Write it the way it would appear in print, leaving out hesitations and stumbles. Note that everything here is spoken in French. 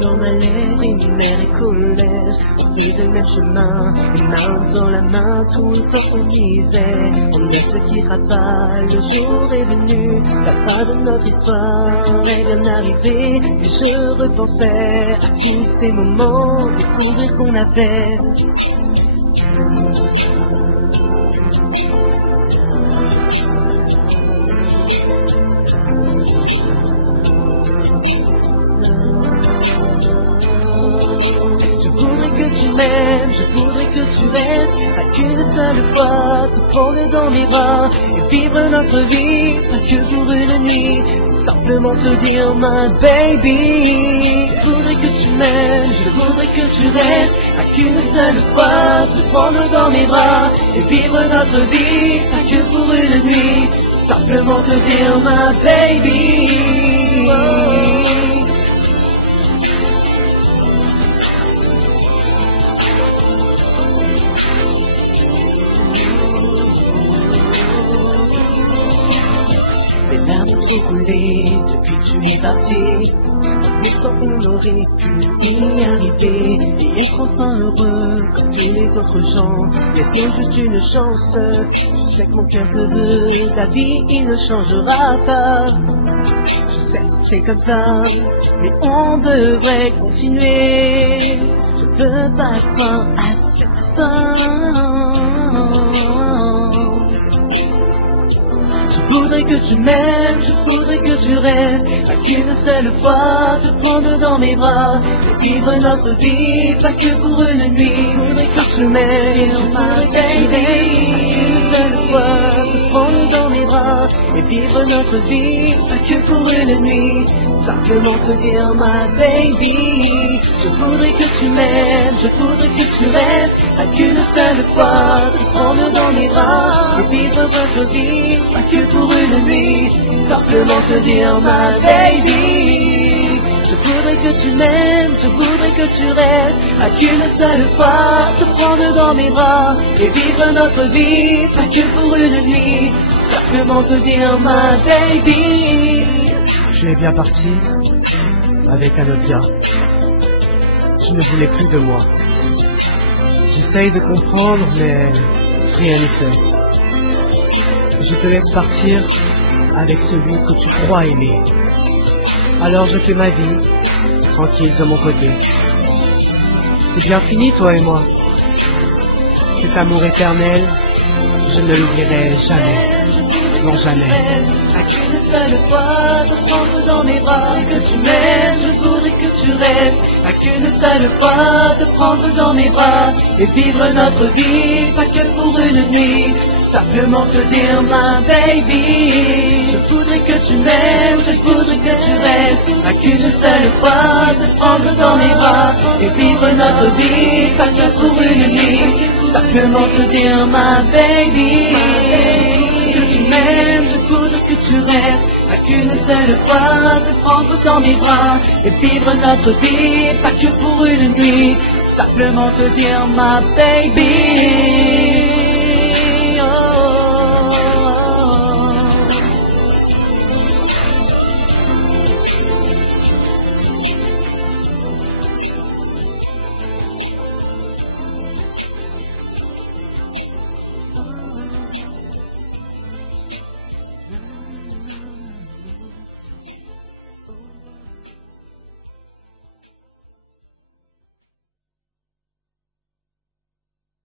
Dans ma lèvre, primaire et collège, on faisait le même chemin, les mains dans la main, tout le temps on disait, on ne se quittera pas, le jour est venu, la fin de notre histoire est bien arrivée, et je repensais à tous ces moments, découvrir qu'on avait. Je voudrais que tu m'aimes, je voudrais que tu restes, pas qu'une seule fois, te prendre dans mes bras et vivre notre vie, pas que pour une nuit, simplement te dire my baby. Je voudrais que tu m'aimes, je voudrais que tu restes, pas qu'une seule fois, te prendre dans mes bras et vivre notre vie, pas que pour une nuit, simplement te dire my baby. Écoulé depuis que tu es parti, pourtant on aurait pu y arriver et être enfin heureux comme tous les autres gens. Mais c'est juste une chance, je sais que mon cœur te veut, ta vie il ne changera pas. Je sais c'est comme ça, mais on devrait continuer. Je veux pas croire à cette fin. Je voudrais que tu m'aimes, je voudrais que tu restes, pas qu'une seule fois, te prendre dans mes bras, et vivre notre vie, pas que pour une nuit. Je voudrais que tu m'aimes, my baby, une seule fois, te prendre dans mes bras, et vivre notre vie, pas que pour une nuit, simplement te dire my baby. Je voudrais que tu m'aimes, je voudrais que tu restes, pas qu'une seule fois, te prendre dans mes bras, et vivre notre vie, pas que pour une nuit, simplement te dire my baby. Je voudrais que tu m'aimes, je voudrais que tu restes, pas qu'une seule fois, te prendre dans mes bras et vivre notre vie, pas que pour une nuit, simplement te dire my baby. Tu es bien parti avec un autre gars. Tu ne voulais plus de moi. J'essaye de comprendre, mais rien n'est fait. Je te laisse partir avec celui que tu crois aimer. Alors je fais ma vie, tranquille de mon côté. C'est bien fini toi et moi. Cet amour éternel, je ne l'oublierai jamais. Non jamais. À qu'une seule fois, te prendre dans mes bras, que tu m'aimes, je voudrais que tu restes. À qu'une seule fois, te prendre dans mes bras et vivre notre vie, pas que pour une nuit, simplement te dire my baby. Je voudrais que tu m'aimes, je voudrais que tu restes. À qu'une seule fois, te prendre dans mes bras et vivre notre vie, pas que pour une nuit, simplement te dire my baby. Que tu m'aimes, je voudrais que tu restes, pas qu'une seule fois, te prendre dans mes bras et vivre notre vie, pas que pour une nuit, simplement te dire my baby.